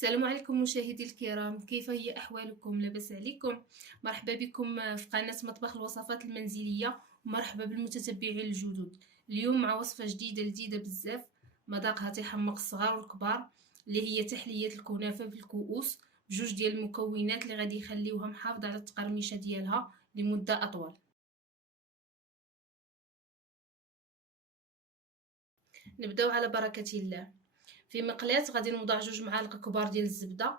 السلام عليكم مشاهدي الكرام، كيف هي أحوالكم؟ لاباس عليكم؟ مرحبا بكم في قناة مطبخ الوصفات المنزلية، ومرحبا بالمتتبعين الجدد. اليوم مع وصفة جديدة لذيذة بزاف، مذاقها تيحمق الصغار والكبار، اللي هي تحلية الكنافة بالكؤوس بجوج ديال المكونات اللي غادي يخليوها محافظة على التقرميشة ديالها لمدة أطول. نبداو على بركة الله. في مقلاة غادي نوضع 2 معالق كبار ديال الزبدة.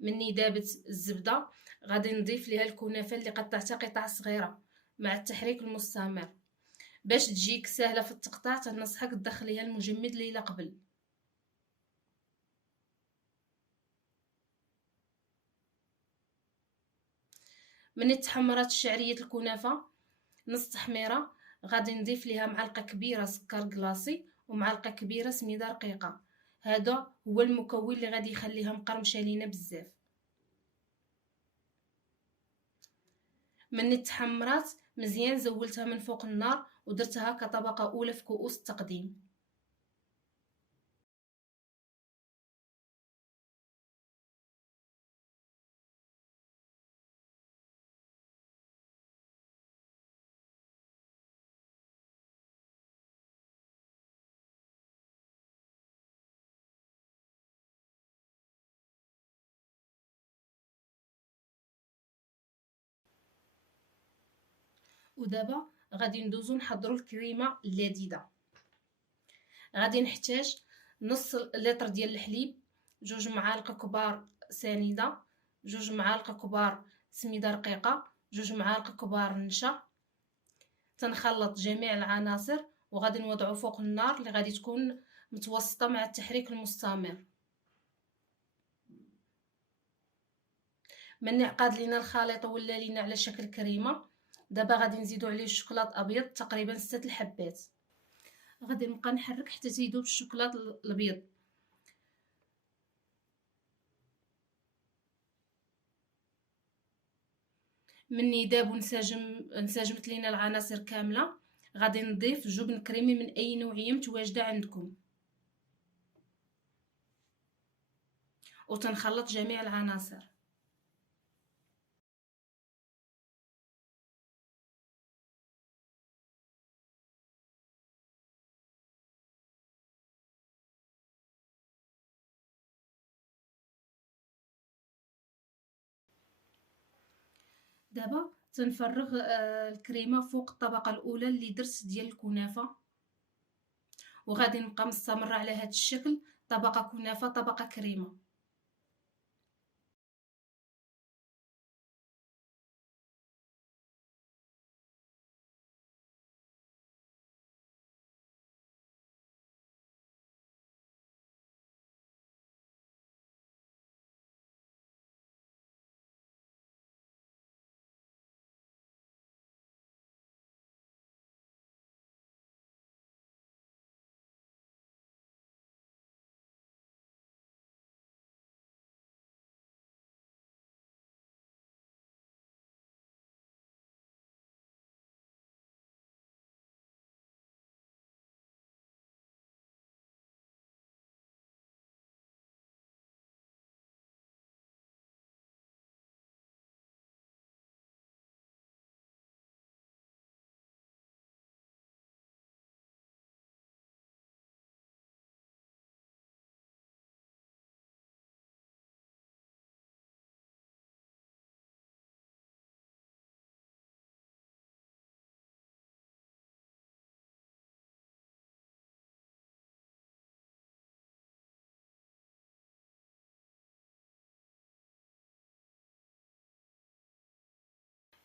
مني دابت الزبدة غادي نضيف ليها الكنافة اللي قطعتها قطع صغيرة مع التحريك المستمر. باش تجيك سهلة في التقطاع تنصحك تدخليها المجمد ليلة قبل. من تحمرات الشعرية الكنافة نص تحميرة غادي نضيف ليها معلقة كبيرة سكر كلاصي ومعلقة كبيرة سميدة رقيقة. هذا هو المكون اللي غادي يخليها مقرمشة لينا بزاف. من تحمرات مزيان زولتها من فوق النار ودرتها كطبقة أولى في كؤوس التقديم. ودابا غادي ندوزو نحضروا الكريمه اللذيذه. غادي نحتاج نص لتر ديال الحليب، 2 معالق كبار سنيده، 2 معالق كبار سميده رقيقه، 2 معالق كبار نشا. تنخلط جميع العناصر وغادي نوضعو فوق النار اللي غادي تكون متوسطه مع التحريك المستمر. من عقاد لينا الخليط ولا لينا على شكل كريمه، دابا غادي نزيدو عليه الشوكولاط ابيض تقريبا 6 الحبات. غادي نبقى نحرك حتى تيذوب الشوكولاط الابيض. مني داب انسجمت لينا العناصر كامله، غادي نضيف جبن كريمي من اي نوعيه متواجده عندكم وتنخلط جميع العناصر. دابا تنفرغ الكريمه فوق الطبقه الاولى اللي درت ديال الكنافه، وغادي نبقى مستمره على هذا الشكل، طبقه كنافه طبقه كريمه.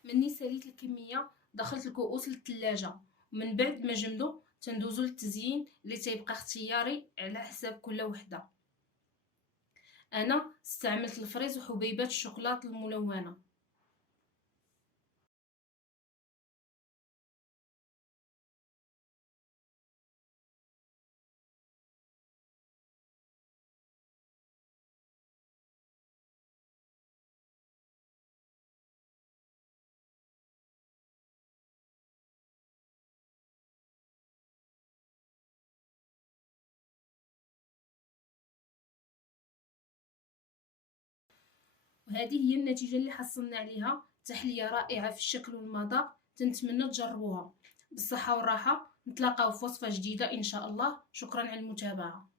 مني ساليت الكميه دخلت الكؤوس للثلاجه، ومن بعد ما جمدوا تندوزو للتزيين اللي تيبقى اختياري على حساب كل وحده. انا استعملت الفريز وحبيبات الشوكولاط الملونه. وهذه هي النتيجة اللي حصلنا عليها. تحلية رائعة في الشكل والمذاق، تنتمنى تجربوها. بالصحة والراحة، نتلاقاو في وصفة جديدة إن شاء الله. شكرا على المتابعة.